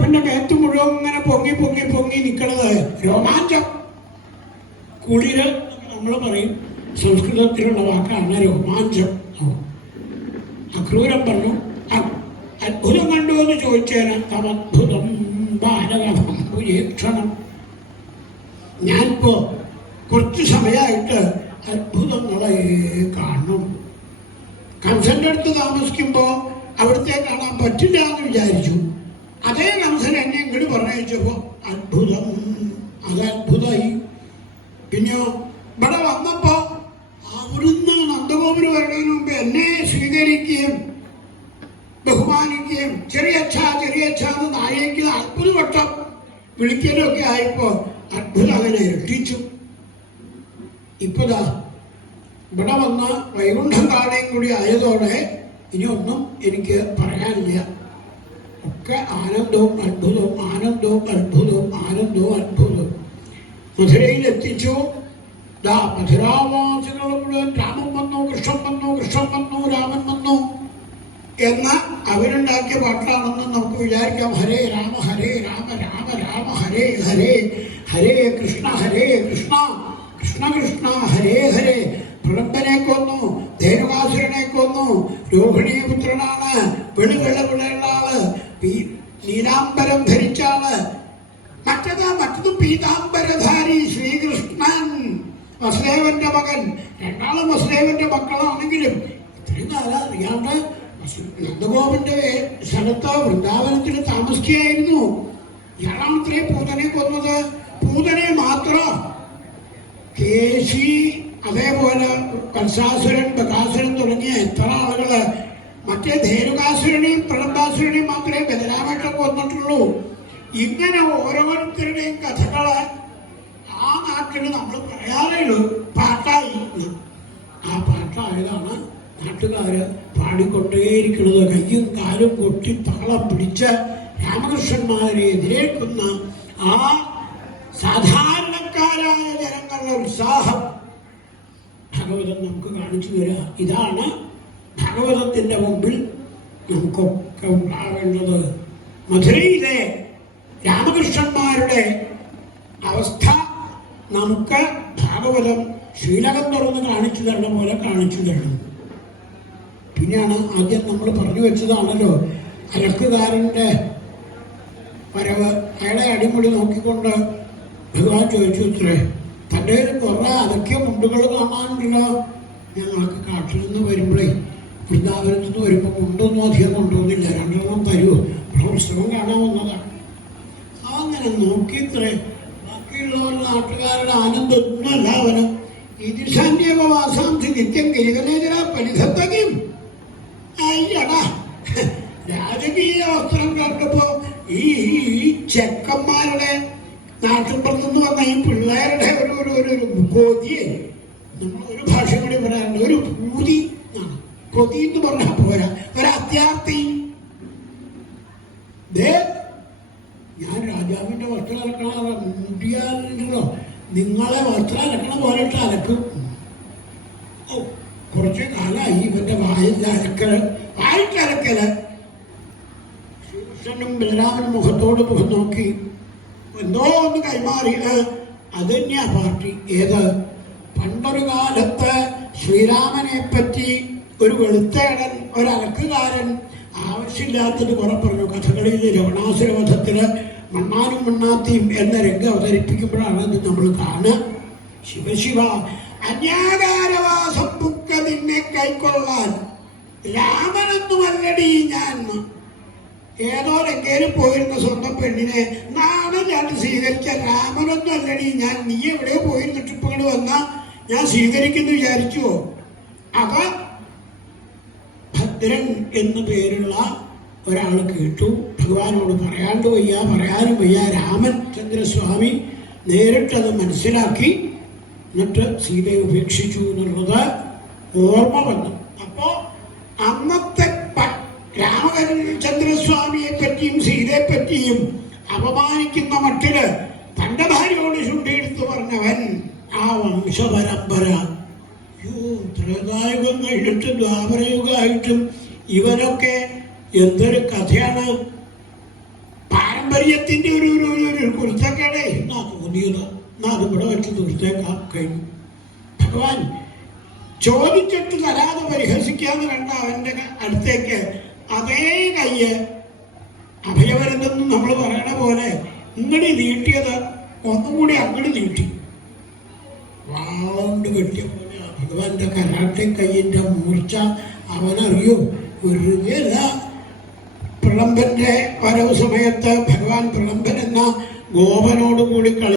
പിന്നെ മേത്ത് മുഴുവൻ ഇങ്ങനെ പൊങ്ങി പൊങ്ങി പൊങ്ങി നിൽക്കണത് രോമാഞ്ചം. കുളിര് നമ്മൾ പറയും, സംസ്കൃതത്തിലുള്ള വാക്കാണ് രോമാഞ്ചം. അക്രൂരം പറഞ്ഞു, അത്ഭുതം കണ്ടു എന്ന് ചോദിച്ചേന് തമദ്ഭുതം ബാലകീക്ഷണം. ഞാനിപ്പോ കുറച്ച് സമയമായിട്ട് അത്ഭുതങ്ങളെ കാണും. കംസന്റെ അടുത്ത് താമസിക്കുമ്പോ അവിടുത്തെ കാണാൻ പറ്റില്ല എന്ന് വിചാരിച്ചു. അതേ കംസൻ എന്നെ ഇങ്ങോട്ട് പറഞ്ഞയച്ചപ്പോ അത്ഭുതം, അത് അത്ഭുതമായി. പിന്നെയോ ഇവിടെ വന്നപ്പോ അവിടുന്ന് നന്ദഗോപുരം വരുന്നതിന് മുമ്പ് എന്നെ സ്വീകരിക്കുകയും ബഹുമാനിക്കുകയും ചെറിയച്ഛ എന്ന് നായേക്ക് 40 വട്ടം വിളിക്കലൊക്കെ ആയപ്പോ അത്ഭുതം അവനെ ഇരട്ടിച്ചു. ഇപ്പതാ ഇവിടെ വന്ന വൈകുണ്ഠം കാണുകയും കൂടി ആയതോടെ ഇനിയൊന്നും എനിക്ക് പറയാനില്ല. ഒക്കെ ആനന്ദവും അത്ഭുതവും, ആനന്ദവും അത്ഭുതവും, ആനന്ദവും അത്ഭുതവും. മധുരയിൽ എത്തിച്ചു. മധുരാവാസികൾ മുഴുവൻ രാമൻ വന്നു, കൃഷ്ണൻ വന്നു, കൃഷ്ണൻ വന്നു, രാമൻ വന്നു എന്ന അവരുണ്ടാക്കിയ പാട്ടാണെന്ന് നമുക്ക് വിചാരിക്കാം. ഹരേ രാമ രാമ രാമ ഹരേ ഹരേ, ഹരേ കൃഷ്ണ കൃഷ്ണ കൃഷ്ണ ഹരേ ഹരേ. പ്രളംബനെ കൊന്നു, ധേനുകാസുരനെ കൊന്നു, രോഹിണീപുത്രനാണ്, വെളുവിളവിളുള്ള ആള്, നീലാംബരം ധരിച്ച ആള്. മറ്റത് പീതാംബരധാരി ശ്രീകൃഷ്ണൻ, വസുദേവന്റെ മകൻ. രണ്ടാളും വസുദേവന്റെ മക്കളാണെങ്കിലും ഇത്രയും കാലം അറിയാണ്ട് നന്ദഗോപന്റെ സ്ഥലത്ത് വൃന്ദാവനത്തിൽ താമസിക്കുകയായിരുന്നു. ഇയാളാണത്രേ പൂതനെ കൊന്നത്. പൂതനെ മാത്രം കേശി, അതേപോലെ കൽസാസുരൻ, ബകാസുരൻ തുടങ്ങിയ എത്ര ആളുകള്, മറ്റേ ധേനുകാസുരനെയും പ്രളംബാസുരനെയും മാത്രമേ ബലരാമേട്ടൻ കൊന്നിട്ടുള്ളൂ. ഇങ്ങനെ ഓരോരുത്തരുടെയും കഥകള് ആ നാട്ടിൽ നമ്മൾ പറയാറുള്ളൂ. പാട്ടായി. ആ പാട്ടായതാണ് നാട്ടുകാര് പാടിക്കൊണ്ടേയിരിക്കുന്നത്. കയ്യും കാലും കൊട്ടി താളം പിടിച്ച് രാമകൃഷ്ണന്മാരെ എതിരേൽക്കുന്ന ആ സാധാരണക്കാരായ ജനങ്ങളുടെ ഉത്സാഹം ഭഗവതൻ നമുക്ക് കാണിച്ചു തരിക. ഇതാണ് ഭഗവതത്തിന്റെ മുമ്പിൽ നമുക്കൊക്കെ ഉണ്ടാവേണ്ടത്. മധുരയിലെ രാമകൃഷ്ണന്മാരുടെ അവസ്ഥ നമുക്ക് ഭാഗവതം ശ്രീലകം തുറന്ന് കാണിച്ചു തരണ പോലെ കാണിച്ചു തരണം. പിന്നെയാണ് ആദ്യം നമ്മൾ പറഞ്ഞു വെച്ചതാണല്ലോ അലക്കുകാരൻ്റെ വരവ്. അയാളെ അടിമുടി നോക്കിക്കൊണ്ട് ഭഗവാൻ ചോദിച്ചു, ഇത്രേ തൻ്റെ കുറെ അലക്കിയ മുണ്ടുകൾ കാണാനുണ്ടല്ലോ. ഞങ്ങൾക്ക് കാട്ടിൽ നിന്ന് വരുമ്പോഴേ, വൃന്ദാവനത്തിൽ നിന്ന് വരുമ്പോൾ മുണ്ടൊന്നും അധികം കൊണ്ടുപോകുന്നില്ല, 2 തരുമോ, ഉത്സവം കാണാൻ വന്നതാണ്. അങ്ങനെ നോക്കിത്രേ. ബാക്കിയുള്ളവരുടെ നാട്ടുകാരുടെ ആനന്ദമൊന്നുമല്ല അവന്. ഇതിശാന്യവാസാംശി നിത്യം ഗിരികലേജന പരിധത്തകയും. അയ്യടാ, രാജകീയ വസ്ത്രം കണ്ടപ്പോ ഈ ചെക്കന്മാരുടെ നാട്ടിൻപുറത്തുനിന്ന് വന്ന ഈ പിള്ളേരുടെ ഒരു കൊതിയെ, നമ്മൾ ഒരു ഭാഷ കൂടി പറയാറുണ്ട്, ഒരു പൂതി. കൊതി എന്ന് പറഞ്ഞാൽ പോരാ, ഒരത്യാർത്ഥി. ഞാൻ രാജാവിന്റെ വസ്ത്രം അലക്കണ മുടിയാറുണ്ടല്ലോ, നിങ്ങളെ വസ്ത്രം അലക്കണ പോലെ അലക്കും. കുറച്ച് കാലമായി ഇവന്റെ വായിട്ടലക്കല്. ശ്രീകൃഷ്ണനും ബലരാമനും മുഖത്തോട് മുഖം നോക്കി എന്തോ ഒന്ന് കൈമാറി. അത് തന്നെയാ പാർട്ടി. ഏത്? പണ്ടൊരു കാലത്ത് ശ്രീരാമനെ പറ്റി ഒരു വെളുത്തേടൻ, ഒരലക്കുകാരൻ ആവശ്യമില്ലാത്തത് കുറെ പറഞ്ഞു. കഥകളിൽ രവണാസുരവധത്തില് മണ്ണാനും മണ്ണാത്തിയും എന്ന രംഗം അവതരിപ്പിക്കുമ്പോഴാണ് ഇത് നമ്മൾ കാണുക. ശിവശിവ, അന്യാകാരവാസം ബുക്ക നിന്നെ കൈക്കൊള്ളാൻ രാമനൊന്നുമല്ലടി ഞാൻ. ഏതോ രംഗേലും പോയിരുന്ന സ്വന്തം പെണ്ണിനെ നാണല്ലാണ്ട് സ്വീകരിക്കാൻ രാമനൊന്നും അല്ലടി ഞാൻ. നീ എവിടെയോ പോയിരുന്നിട്ട് ഇപ്പൊ ഇങ്ങോട്ട് വന്നാ ഞാൻ സ്വീകരിക്കുന്നു വിചാരിച്ചുവോ? അത് ഭദ്രൻ എന്നു പേരുള്ള ഒരാൾ കേട്ടു. ഭഗവാനോട് പറയാണ്ട് വയ്യ, പറയാനും വയ്യ. രാമചന്ദ്രസ്വാമി നേരിട്ടത് മനസ്സിലാക്കി. എന്നിട്ട് സീതയെ ഉപേക്ഷിച്ചു എന്നുള്ളത് ഓർമ്മ വന്നു. അപ്പോ അന്നത്തെ രാമചന്ദ്രസ്വാമിയെ പറ്റിയും സീതയെ പറ്റിയും അപമാനിക്കുന്ന മട്ടില് തന്റെ ഭാര്യയോട് ചുണ്ടിയെടുത്ത് പറഞ്ഞവൻ ആ വംശപരമ്പര. ത്രേതായുഗം കഴിഞ്ഞിട്ടും ദ്വാപരയുഗമായിട്ടും ഇവരൊക്കെ എന്തൊരു കഥയാണ്. സൗകര്യത്തിന്റെ ഒരു കുറിച്ചൊക്കെയാണേ എന്നാ തോന്നിയത്. എന്നാ അതിവിടെ വെച്ച് തീർത്തേക്കാം കഴിഞ്ഞു. ഭഗവാൻ ചോദിച്ചിട്ട് തരാതെ പരിഹസിക്കാന്ന് കണ്ട അവന്റെ അടുത്തേക്ക് അതേ കയ്യ് അഭയവരന്തെന്ന് നമ്മൾ പറയണ പോലെ ഇങ്ങടി നീട്ടിയത് ഒന്നുകൂടി അങ്ങോട്ട് നീട്ടി. വാളോണ്ട് കെട്ടിയ പോലെ ഭഗവാന്റെ കരാട്ടെ കയ്യിന്റെ മൂർച്ച അവനറിയോ. വെറുതെയല്ല. പ്രളംബന്റെ വരവ് സമയത്ത് ഭഗവാൻ പ്രളംബൻ എന്ന ഗോപനോടുകൂടി കളി